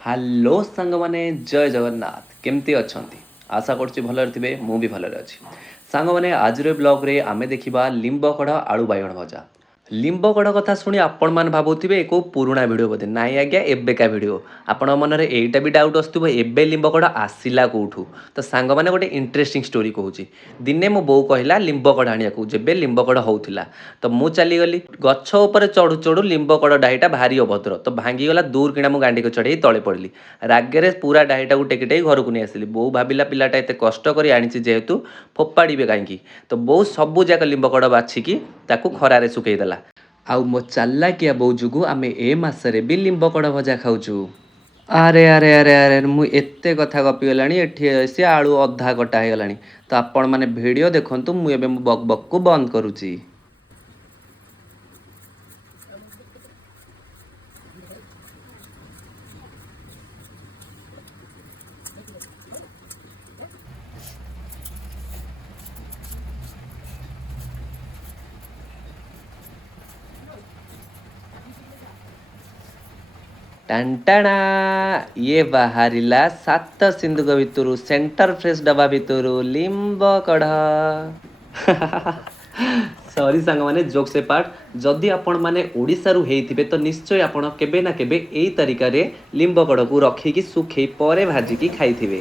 hello ସାଙ୍ଗମାନେ ଜୟ ଜଗନ୍ନାଥ କେମିତି ଅଛନ୍ତି ଆଶା କରୁଛି ଭଲରେ ଥିବେ ମୁଁ ବି ଭଲରେ ଅଛି ସାଙ୍ଗମାନେ ଆଜିର ବ୍ଲଗ୍ରେ ଆମେ ଦେଖିବା ଲିମ୍ବ କଢ଼ ଆଳୁ ବାଇଗଣ ଭଜା ଲିମ୍ବ କଢ଼ କଥା ଶୁଣି ଆପଣମାନେ ଭାବୁଥିବେ କେଉଁ ପୁରୁଣା ଭିଡ଼ିଓ ବୋଧେ ନାଇଁ ଆଜ୍ଞା ଏବେକା ଭିଡ଼ିଓ ଆପଣଙ୍କ ମନରେ ଏଇଟା ବି ଡାଉଟ୍ ଆସୁଥିବ ଏବେ ଲିମ୍ବ କଢ଼ ଆସିଲା କେଉଁଠୁ ତ ସାଙ୍ଗମାନେ ଗୋଟେ ଇଣ୍ଟରେଷ୍ଟିଂ ଷ୍ଟୋରି କହୁଛି ଦିନେ ମୋ ବୋଉ କହିଲା ଲିମ୍ବ କଢ଼ ଆଣିବାକୁ ଯେବେ ଲିମ୍ବ କଢ଼ ହେଉଥିଲା ତ ମୁଁ ଚାଲିଗଲି ଗଛ ଉପରେ ଚଢ଼ୁ ଚଢ଼ୁ ଲିମ୍ବ କଢ଼ ଡାହିଟା ଭାରି ଅଭଦ୍ର ତ ଭାଙ୍ଗିଗଲା ଦୂର କିଣା ମୁଁ ଗାଣ୍ଡିକୁ ଚଢ଼େଇ ତଳେ ପଡ଼ିଲି ରାଗରେ ପୁରା ଡାହିଟାକୁ ଟେକି ଟେକି ଘରକୁ ନେଇ ଆସିଲି ବୋଉ ଭାବିଲା ପିଲାଟା ଏତେ କଷ୍ଟ କରି ଆଣିଛି ଯେହେତୁ ଫୋପାଡ଼ିବେ କାହିଁକି ତ ବୋଉ ସବୁ ଯାକ ଲିମ୍ବ କଢ଼ ବାଛିକି ତାକୁ ଖରାରେ ଶୁଖେଇ ଦେଲା ଆଉ ମୋ ଚାଲାକିଆ ବୋଉ ଯୋଗୁଁ ଆମେ ଏ ମାସରେ ବି ଲିମ୍ବ କଢ଼ ଭଜା ଖାଉଛୁ ଆରେ ଆରେ ଆରେ ଆରେ ମୁଁ ଏତେ କଥା ଗପିଗଲାଣି ଏଠି ଆସି ଆଳୁ ଅଧା କଟା ହେଇଗଲାଣି ତ ଆପଣମାନେ ଭିଡ଼ିଓ ଦେଖନ୍ତୁ ମୁଁ ଏବେ ମୋ ବକ୍ ବକ୍କୁ ବନ୍ଦ କରୁଛି ଟାଣ୍ଟାଣା ଇଏ ବାହାରିଲା ସାତ ସିନ୍ଦୁକ ଭିତରୁ ସେଣ୍ଟର ଫ୍ରେଶ୍ ଡବା ଭିତରୁ ଲିମ୍ବ କଢ଼ ସରି ସାଙ୍ଗମାନେ ଜୋକ୍ ସେ ପାର୍ଟ ଯଦି ଆପଣମାନେ ଓଡ଼ିଶାରୁ ହେଇଥିବେ ତ ନିଶ୍ଚୟ ଆପଣ କେବେ ନା କେବେ ଏଇ ତାରିକାରେ ଲିମ୍ବ କଢ଼କୁ ରଖିକି ଶୁଖେଇ ପରେ ଭାଜିକି ଖାଇଥିବେ